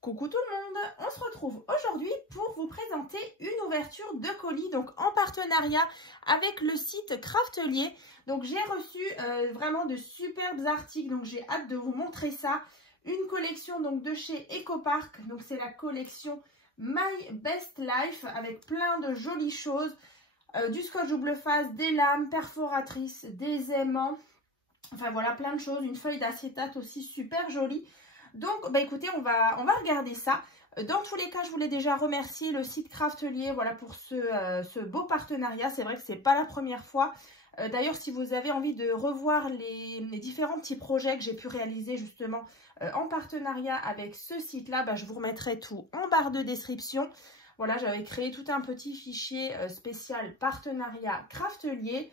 Coucou tout le monde, on se retrouve aujourd'hui pour vous présenter une ouverture de colis, donc en partenariat avec le site Craftelier. Donc j'ai reçu vraiment de superbes articles, donc j'ai hâte de vous montrer ça. Une collection donc de chez Ecopark, donc c'est la collection My Best Life avec plein de jolies choses, du scotch double face, des lames perforatrices, des aimants, enfin voilà plein de choses, une feuille d'acétate aussi super jolie. Donc, écoutez, on va regarder ça. Dans tous les cas, je voulais déjà remercier le site Craftelier, voilà, pour ce beau partenariat. C'est vrai que c'est pas la première fois. D'ailleurs, si vous avez envie de revoir les différents petits projets que j'ai pu réaliser justement en partenariat avec ce site-là, je vous remettrai tout en barre de description. Voilà, j'avais créé tout un petit fichier spécial partenariat Craftelier.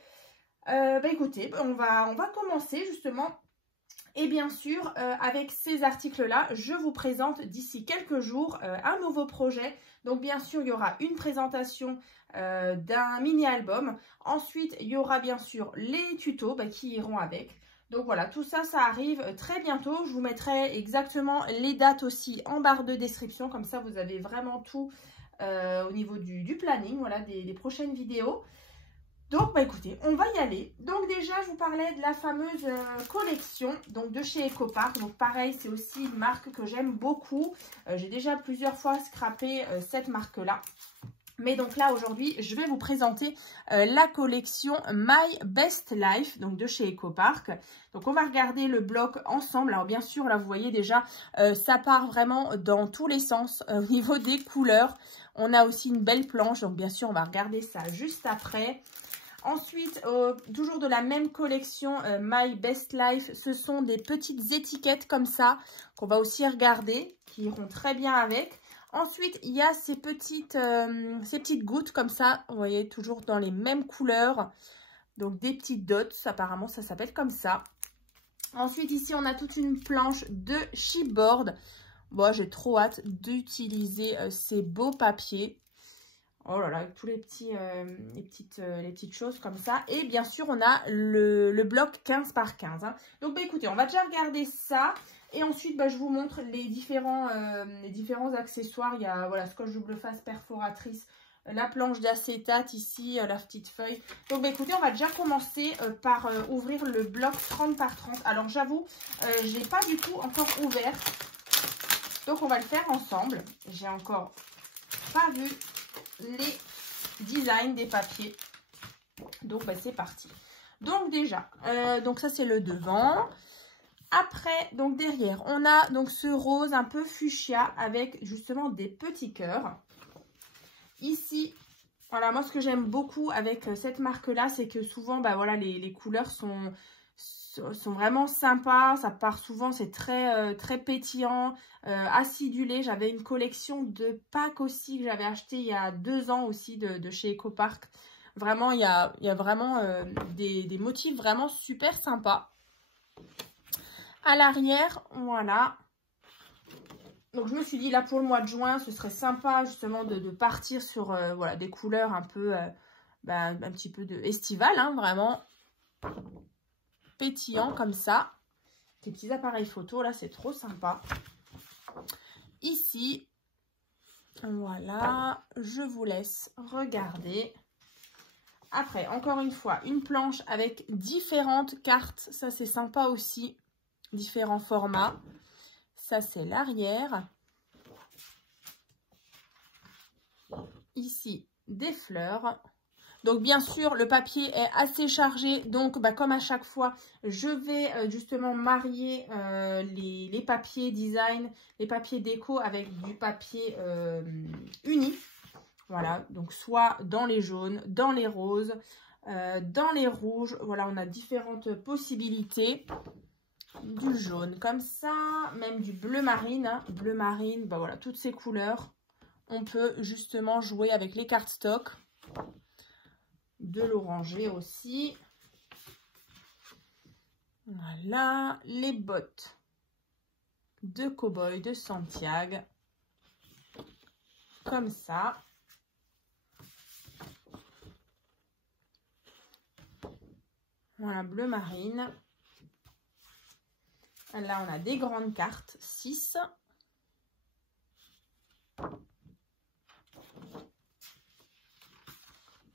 Écoutez, on va commencer justement. Et bien sûr, avec ces articles-là, je vous présente d'ici quelques jours un nouveau projet. Donc bien sûr, il y aura une présentation d'un mini-album. Ensuite, il y aura bien sûr les tutos qui iront avec. Donc voilà, tout ça, ça arrive très bientôt. Je vous mettrai exactement les dates aussi en barre de description. Comme ça, vous avez vraiment tout au niveau du planning, voilà, des prochaines vidéos. Donc, écoutez, on va y aller. Donc, déjà, je vous parlais de la fameuse collection donc de chez Ecopark. Donc, pareil, c'est aussi une marque que j'aime beaucoup. J'ai déjà plusieurs fois scrappé cette marque-là. Mais donc là, aujourd'hui, je vais vous présenter la collection My Best Life, donc de chez Ecopark. Donc, on va regarder le bloc ensemble. Alors, bien sûr, là, vous voyez déjà, ça part vraiment dans tous les sens au niveau des couleurs. On a aussi une belle planche. Donc, bien sûr, on va regarder ça juste après. Ensuite, toujours de la même collection My Best Life, ce sont des petites étiquettes comme ça qu'on va aussi regarder, qui iront très bien avec. Ensuite, il y a ces petites gouttes comme ça, vous voyez, toujours dans les mêmes couleurs. Donc, des petites dots, apparemment, ça s'appelle comme ça. Ensuite, ici, on a toute une planche de chipboard. Bon, j'ai trop hâte d'utiliser ces beaux papiers. Oh là là, avec tous les petites choses comme ça. Et bien sûr, on a le bloc 15 par 15. Hein. Donc, écoutez, on va déjà regarder ça. Et ensuite, je vous montre les différents accessoires. Il y a, voilà, scotch double face perforatrice, la planche d'acétate ici, la petite feuille. Donc, écoutez, on va déjà commencer par ouvrir le bloc 30 par 30. Alors, j'avoue, je n'ai pas du tout encore ouvert. Donc, on va le faire ensemble. J'ai encore pas vu les designs des papiers. Donc c'est parti. Donc déjà, donc ça c'est le devant. Après, donc derrière, on a donc ce rose un peu fuchsia avec justement des petits cœurs. Ici, voilà, moi ce que j'aime beaucoup avec cette marque là, c'est que souvent voilà, les couleurs sont vraiment sympas, ça part souvent, c'est très pétillant, acidulé. J'avais une collection de packs aussi que j'avais acheté il y a 2 ans aussi de chez Ecopark. Vraiment, il y a vraiment des motifs vraiment super sympas. À l'arrière, voilà. Donc je me suis dit là pour le mois de juin, ce serait sympa justement de partir sur voilà, des couleurs un peu, un petit peu estivales, hein, vraiment pétillant comme ça. Ces petits appareils photo là, c'est trop sympa. Ici, voilà, je vous laisse regarder. Après, encore une fois, une planche avec différentes cartes. Ça, c'est sympa aussi. Différents formats. Ça, c'est l'arrière. Ici, des fleurs. Donc, bien sûr, le papier est assez chargé. Donc, comme à chaque fois, je vais justement marier les papiers design, les papiers déco avec du papier uni. Voilà, donc soit dans les jaunes, dans les roses, dans les rouges. Voilà, on a différentes possibilités. Du jaune comme ça, même du bleu marine. Hein. Bleu marine, voilà, toutes ces couleurs. On peut justement jouer avec les cardstock. De l'orangé aussi. Voilà, les bottes de cow-boy de Santiago. Comme ça. Voilà, bleu marine. Là, on a des grandes cartes, 6.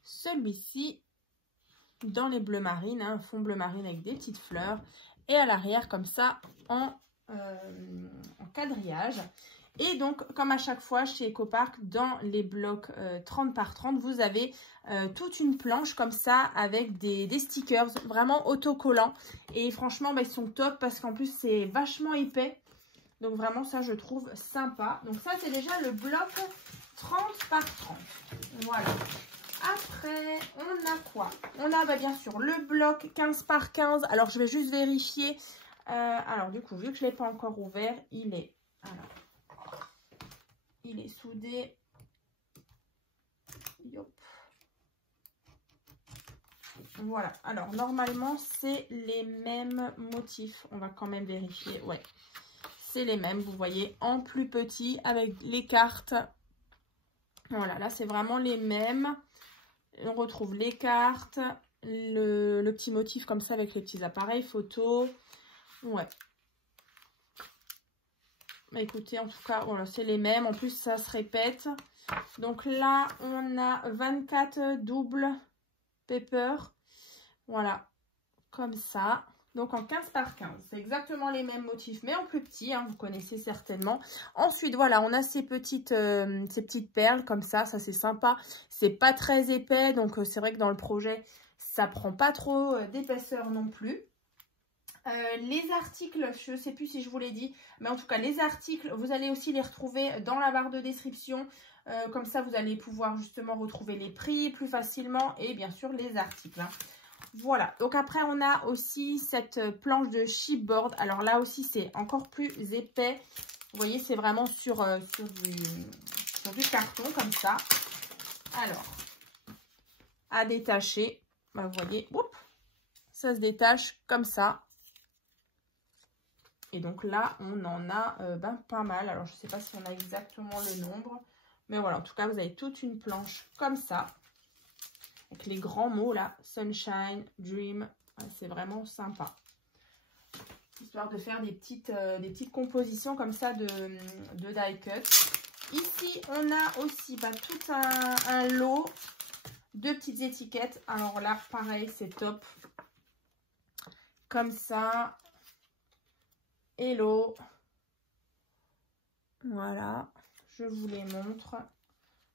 Celui-ci dans les bleus marines, un fond bleu marine avec des petites fleurs. Et à l'arrière, comme ça, en quadrillage. Et donc, comme à chaque fois chez EcoPark, dans les blocs 30 par 30, vous avez toute une planche comme ça avec des stickers vraiment autocollants. Et franchement, bah, ils sont top parce qu'en plus, c'est vachement épais. Donc vraiment, ça, je trouve sympa. Donc ça, c'est déjà le bloc 30 par 30. Voilà. Après, on a quoi? On a bah, bien sûr le bloc 15 par 15. Alors, je vais juste vérifier. Alors, du coup, vu que je ne l'ai pas encore ouvert, il est soudé. Yop. Voilà. Alors, normalement, c'est les mêmes motifs. On va quand même vérifier. Ouais, c'est les mêmes. Vous voyez, en plus petit avec les cartes. Voilà, là, c'est vraiment les mêmes. On retrouve les cartes, le petit motif comme ça avec les petits appareils photo. Ouais. Bah, écoutez, en tout cas, voilà, c'est les mêmes. En plus, ça se répète. Donc là, on a 24 double paper. Voilà, comme ça. Donc en 15 par 15. C'est exactement les mêmes motifs, mais en plus petit, hein, vous connaissez certainement. Ensuite, voilà, on a ces petites perles comme ça. Ça, c'est sympa. C'est pas très épais, donc c'est vrai que dans le projet, ça prend pas trop d'épaisseur non plus. Les articles, je ne sais plus si je vous l'ai dit, mais en tout cas, les articles, vous allez aussi les retrouver dans la barre de description. Comme ça, vous allez pouvoir justement retrouver les prix plus facilement et bien sûr les articles. Hein. Voilà, donc après on a aussi cette planche de chipboard. Alors là aussi c'est encore plus épais. Vous voyez, c'est vraiment sur du carton comme ça. Alors, à détacher, bah, vous voyez, oups, ça se détache comme ça. Et donc là, on en a pas mal. Alors je ne sais pas si on a exactement le nombre. Mais voilà, en tout cas, vous avez toute une planche comme ça. Avec les grands mots là, Sunshine, Dream, c'est vraiment sympa. Histoire de faire des petites compositions comme ça de die cut. Ici, on a aussi tout un lot de petites étiquettes. Alors là, pareil, c'est top. Comme ça. Hello. Voilà, je vous les montre.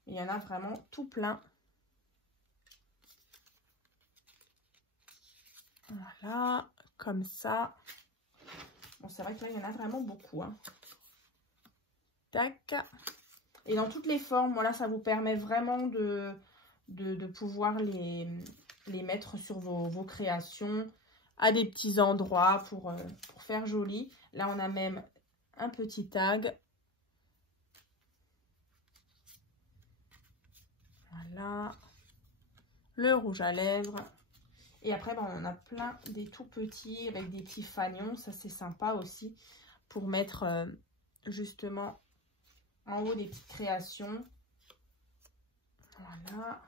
Il y en a vraiment tout plein. Voilà, comme ça. Bon, c'est vrai que là, il y en a vraiment beaucoup. Hein. Tac. Et dans toutes les formes, voilà, ça vous permet vraiment de pouvoir les mettre sur vos créations à des petits endroits pour faire joli. Là, on a même un petit tag. Voilà. Le rouge à lèvres. Et après, on a plein des tout petits avec des petits fanions. Ça, c'est sympa aussi pour mettre justement en haut des petites créations. Voilà.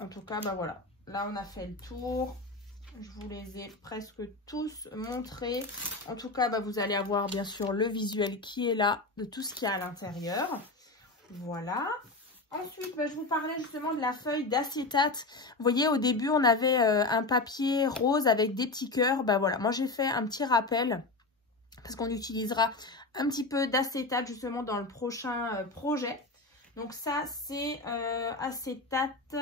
En tout cas, voilà. Là, on a fait le tour. Je vous les ai presque tous montrés. En tout cas, vous allez avoir bien sûr le visuel qui est là de tout ce qu'il y a à l'intérieur. Voilà. Ensuite, je vous parlais justement de la feuille d'acétate. Vous voyez, au début, on avait un papier rose avec des petits cœurs. Voilà, moi, j'ai fait un petit rappel parce qu'on utilisera un petit peu d'acétate justement dans le prochain projet. Donc ça, c'est acétate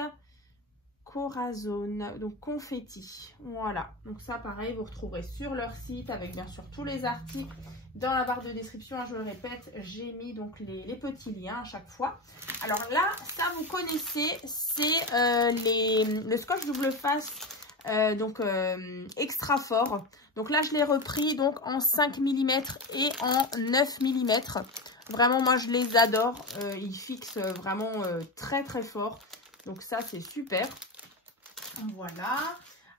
Corazon, donc confetti. Voilà, donc ça, pareil, vous retrouverez sur leur site avec bien sûr tous les articles. Dans la barre de description, je le répète, j'ai mis donc les petits liens à chaque fois. Alors là, ça vous connaissez, c'est le scotch double face extra fort. Donc là, je l'ai repris donc en 5 mm et en 9 mm. Vraiment, moi, je les adore. Ils fixent vraiment très très fort. Donc ça, c'est super. Voilà.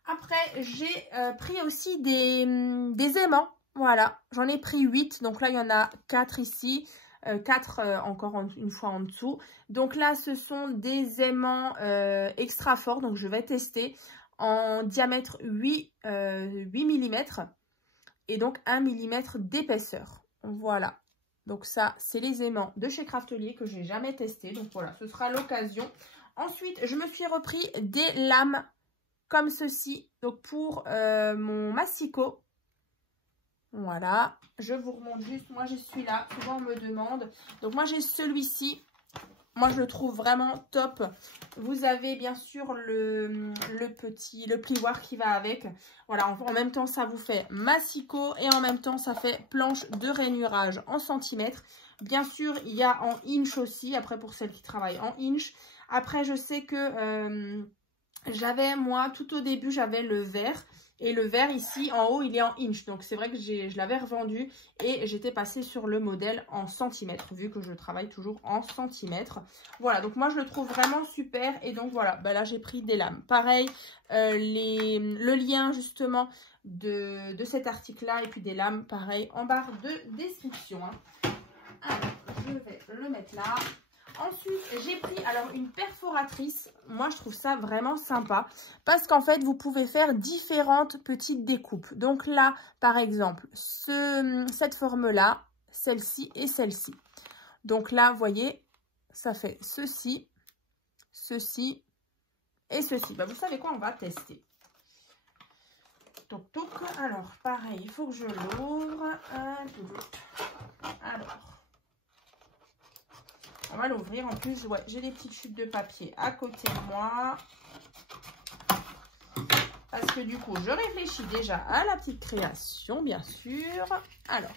Après, j'ai pris aussi des aimants. Voilà, j'en ai pris 8. Donc là, il y en a 4 ici. 4 encore une fois en dessous. Donc là, ce sont des aimants extra forts. Donc je vais tester en diamètre 8 mm. et donc 1 mm d'épaisseur. Voilà. Donc ça, c'est les aimants de chez Craftelier que j'ai jamais testé. Donc voilà, ce sera l'occasion. Ensuite, je me suis repris des lames comme ceci. Donc pour mon massicot. Voilà. Je vous remonte juste. Moi, j'ai celui-là. Souvent, on me demande. Donc moi, j'ai celui-ci. Moi, je le trouve vraiment top. Vous avez bien sûr le plioir qui va avec. Voilà, en même temps, ça vous fait massicot et en même temps, ça fait planche de rainurage en centimètres. Bien sûr, il y a en inch aussi. Après, pour celles qui travaillent en inch. Après, je sais que j'avais, moi, tout au début, j'avais le vert. Et le vert ici, en haut, il est en inch. Donc, c'est vrai que je l'avais revendu et j'étais passée sur le modèle en centimètres, vu que je travaille toujours en centimètres. Voilà, donc moi, je le trouve vraiment super. Et donc, voilà, bah là, j'ai pris des lames. Pareil, le lien, justement, de cet article-là et puis des lames, pareil, en barre de description. Hein. Alors, je vais le mettre là. Ensuite, j'ai pris alors une perforatrice. Moi, je trouve ça vraiment sympa parce qu'en fait, vous pouvez faire différentes petites découpes. Donc là, par exemple, cette forme-là, celle-ci et celle-ci. Donc là, vous voyez, ça fait ceci, ceci et ceci. Bah, vous savez quoi, on va tester. Toc, toc. Alors, pareil, il faut que je l'ouvre. Alors. On va l'ouvrir. En plus, ouais, j'ai des petites chutes de papier à côté de moi. Parce que du coup, je réfléchis déjà à la petite création, bien sûr. Alors,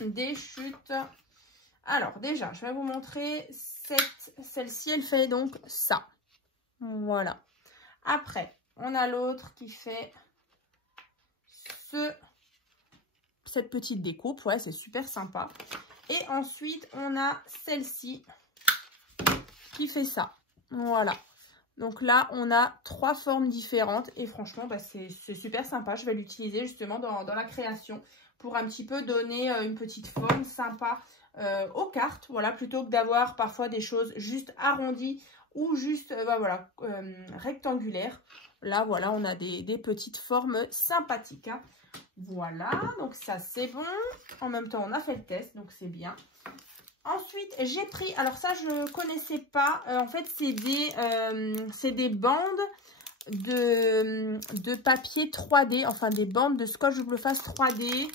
des chutes. Alors, déjà, je vais vous montrer celle-ci. Elle fait donc ça. Voilà. Après, on a l'autre qui fait cette petite découpe. Ouais, c'est super sympa. Et ensuite, on a celle-ci qui fait ça. Voilà. Donc là, on a 3 formes différentes. Et franchement, bah, c'est super sympa. Je vais l'utiliser justement dans la création pour un petit peu donner une petite forme sympa aux cartes. Voilà, plutôt que d'avoir parfois des choses juste arrondies ou juste bah, voilà, rectangulaires. Là, voilà, on a des petites formes sympathiques. Hein. Voilà, donc ça c'est bon. En même temps, on a fait le test, donc c'est bien. Ensuite, j'ai pris, alors ça je ne connaissais pas. En fait, c'est des bandes de papier 3D, enfin des bandes de scotch double face 3D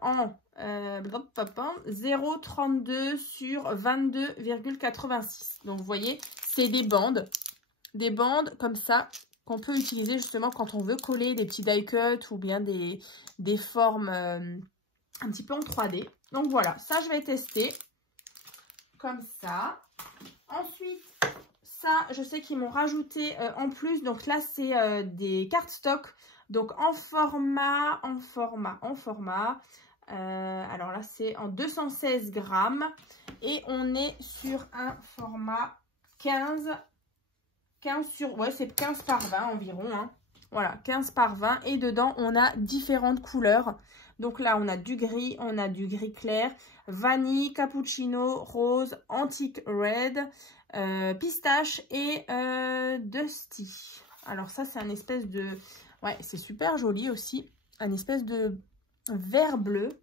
en 0,32 sur 22,86. Donc vous voyez, c'est des bandes comme ça qu'on peut utiliser justement quand on veut coller des petits die cuts ou bien des formes un petit peu en 3D. Donc voilà, ça je vais tester comme ça. Ensuite, ça, je sais qu'ils m'ont rajouté en plus. Donc là, c'est des cartes stock. Donc en format. Alors là, c'est en 216 grammes. Et on est sur un format 15 sur... Ouais, c'est 15 par 20 environ. Hein. Voilà, 15 par 20. Et dedans, on a différentes couleurs. Donc là, on a du gris, on a du gris clair, vanille, cappuccino, rose, antique red, pistache et dusty. Alors ça, c'est un espèce de... Ouais, c'est super joli aussi. Un espèce de vert bleu.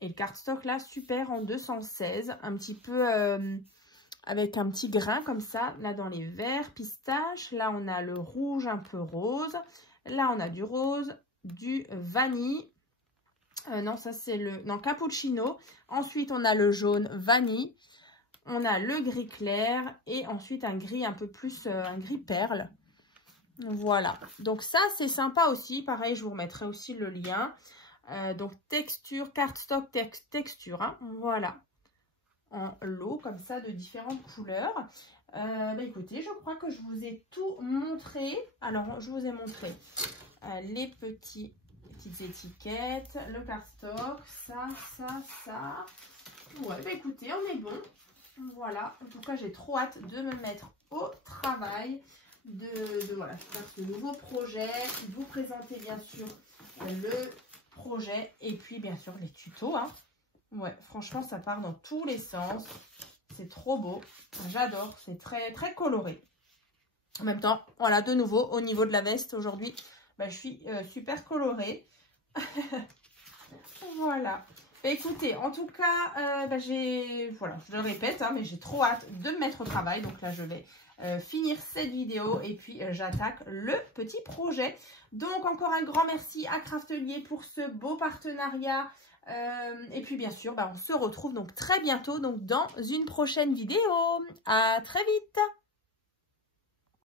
Et le cardstock là, super en 216. Un petit peu avec un petit grain comme ça. Là, dans les verts, pistache. Là, on a le rouge un peu rose. Là, on a du rose, du vanille. Non, ça c'est le... Non, cappuccino. Ensuite, on a le jaune vanille. On a le gris clair. Et ensuite, un gris un peu plus... un gris perle. Voilà. Donc ça, c'est sympa aussi. Pareil, je vous remettrai aussi le lien. Donc, texture, cardstock texture. Hein. Voilà. En lot, comme ça, de différentes couleurs. Bah, écoutez, je crois que je vous ai tout montré. Alors, je vous ai montré les petites étiquettes, le cardstock, ça. Ouais, bah écoutez, on est bon. Voilà, en tout cas, j'ai trop hâte de me mettre au travail, voilà, faire ce nouveau projet, vous présenter bien sûr le projet et puis bien sûr les tutos. Hein. Ouais, franchement, ça part dans tous les sens. C'est trop beau. J'adore. C'est très, très coloré. En même temps, voilà, de nouveau, au niveau de la veste, aujourd'hui, bah, je suis super colorée. Voilà. Bah, écoutez, en tout cas, voilà, je le répète, hein, mais j'ai trop hâte de me mettre au travail. Donc là, je vais finir cette vidéo et puis j'attaque le petit projet. Donc encore un grand merci à Craftelier pour ce beau partenariat. Et puis bien sûr, bah, on se retrouve donc très bientôt donc dans une prochaine vidéo. À très vite!